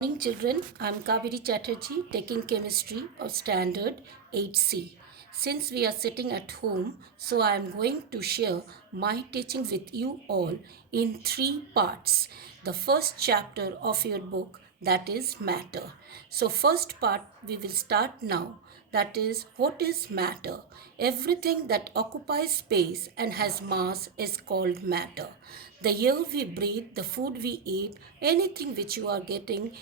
Morning children, I am Kaveri Chatterjee taking chemistry of standard 8C. Since we are sitting at home, so I am going to share my teaching with you all in three parts. The first chapter of your book, that is matter. So first part we will start now, that is what is matter. Everything that occupies space and has mass is called matter. The air we breathe, the food we eat, anything which you are getting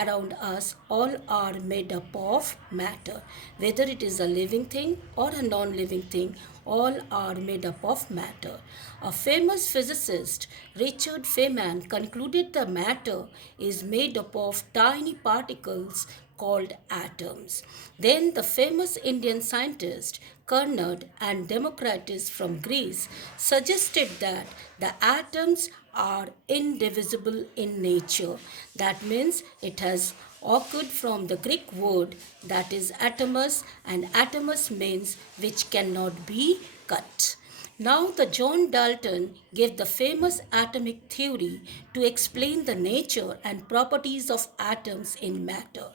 around us, all are made up of matter. Whether it is a living thing or a non living thing, all are made up of matter. A famous physicist, Richard Feynman, concluded the matter is made up of tiny particles called atoms. Then the famous Indian scientist Carnot and Democritus from Greece suggested that the atoms are indivisible in nature. That means it has occurred from the Greek word that is atomos, and atomos means which cannot be cut. Now, the John Dalton gave the famous atomic theory to explain the nature and properties of atoms in matter.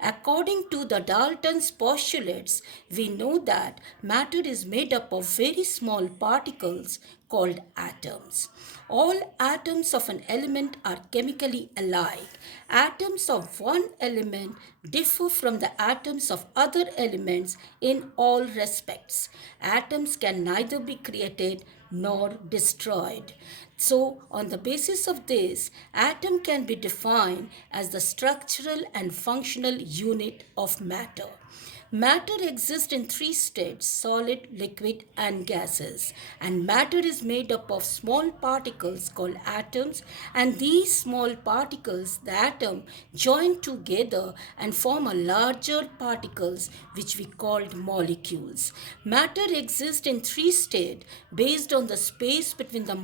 According to the Dalton's postulates, we know that matter is made up of very small particles called atoms. All atoms of an element are chemically alike. Atoms of one element differ from the atoms of other elements in all respects. Atoms can neither be created nor destroyed. So, on the basis of this, atom can be defined as the structural and functional unit of matter. Matter exists in three states: solid, liquid, and gases. And matter is made up of small particles called atoms, and these small particles, the atom, join together and form a larger particles which we called molecules. Matter exists in three states based on the space between the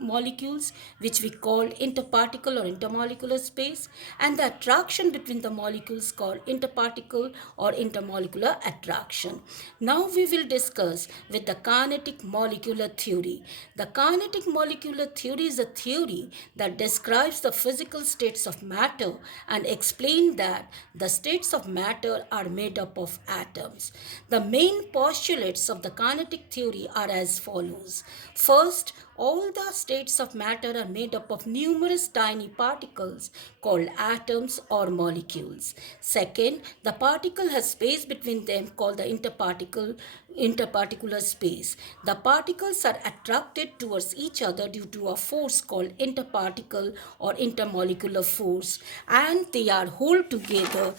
molecules, which we call interparticle or intermolecular space, and the attraction between the molecules called interparticle or intermolecular attraction. Now we will discuss with the kinetic molecular theory. The kinetic molecular theory is a theory that describes the physical states of matter and explain that the states of matter are made up of atoms. The main postulates of the kinetic theory are as follows. First, all the states of matter are made up of numerous tiny particles called atoms or molecules. Second, the particle has space between them called the interparticular space. The particles are attracted towards each other due to a force called interparticle or intermolecular force, and they are held together.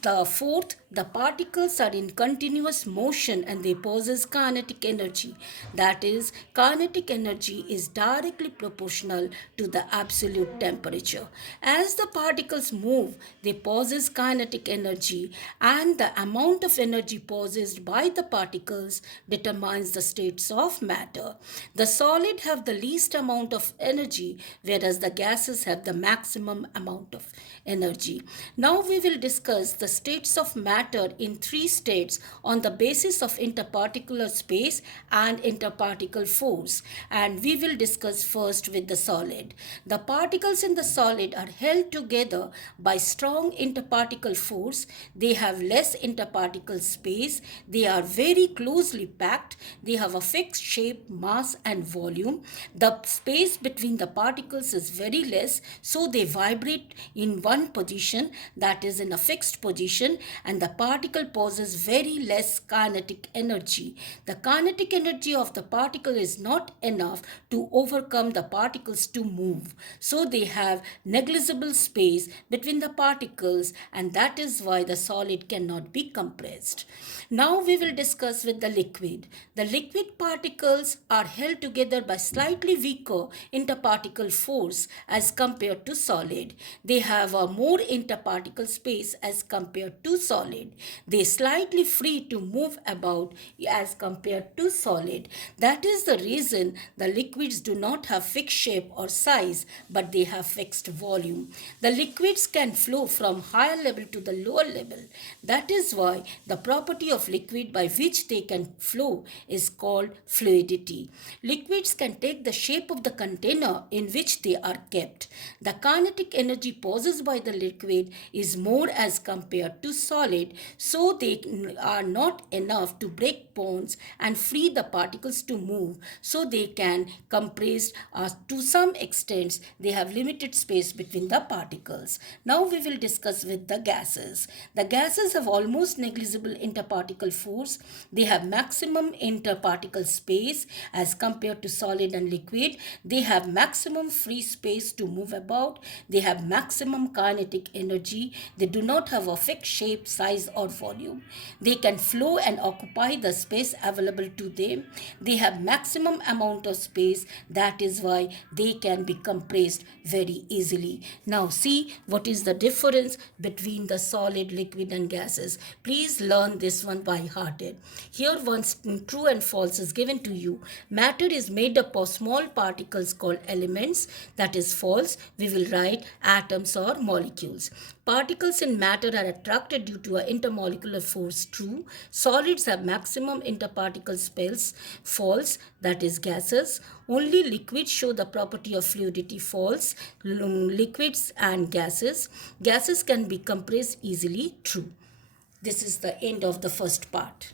The fourth, the particles are in continuous motion and they possess kinetic energy. That is, kinetic energy is directly proportional to the absolute temperature. As the particles move, they possess kinetic energy, and the amount of energy possessed by the particles determines the states of matter. The solid have the least amount of energy, whereas the gases have the maximum amount of energy. Now we will discuss the states of matter in three states on the basis of interparticular space and interparticle force, and we will discuss first with the solid. The particles in the solid are held together by strong interparticle force. They have less interparticle space. They are very closely packed. They have a fixed shape, mass, and volume. The space between the particles is very less, so they vibrate in one position, that is in a fixed position, and the particle possesses very less kinetic energy. The kinetic energy of the particle is not enough to overcome the particles to move. So they have negligible space between the particles, and that is why the solid cannot be compressed. Now we will discuss with the liquid. The liquid particles are held together by slightly weaker interparticle force as compared to solid. They have a more interparticle space as compared compared to solid. They slightly free to move about as compared to solid. That is the reason the liquids do not have fixed shape or size, but they have fixed volume. The liquids can flow from higher level to the lower level. That is why the property of liquid by which they can flow is called fluidity. Liquids can take the shape of the container in which they are kept. The kinetic energy possessed by the liquid is more as compared to solid, so they are not enough to break bonds and free the particles to move, so they can compress to some extent. They have limited space between the particles. Now we will discuss with the gases. The gases have almost negligible interparticle force. They have maximum interparticle space as compared to solid and liquid. They have maximum free space to move about. They have maximum kinetic energy. They do not have a fixed shape, size or volume. They can flow and occupy the space available to them. They have maximum amount of space. That is why they can be compressed very easily. Now see what is the difference between the solid, liquid and gases. Please learn this one by hearted. Here once true and false is given to you. Matter is made up of small particles called elements. That is false. We will write atoms or molecules. Particles in matter are attracted due to an intermolecular force. True. Solids have maximum interparticle space. False. That is gases. Only liquids show the property of fluidity. False. Liquids and gases. Gases can be compressed easily. True. This is the end of the first part.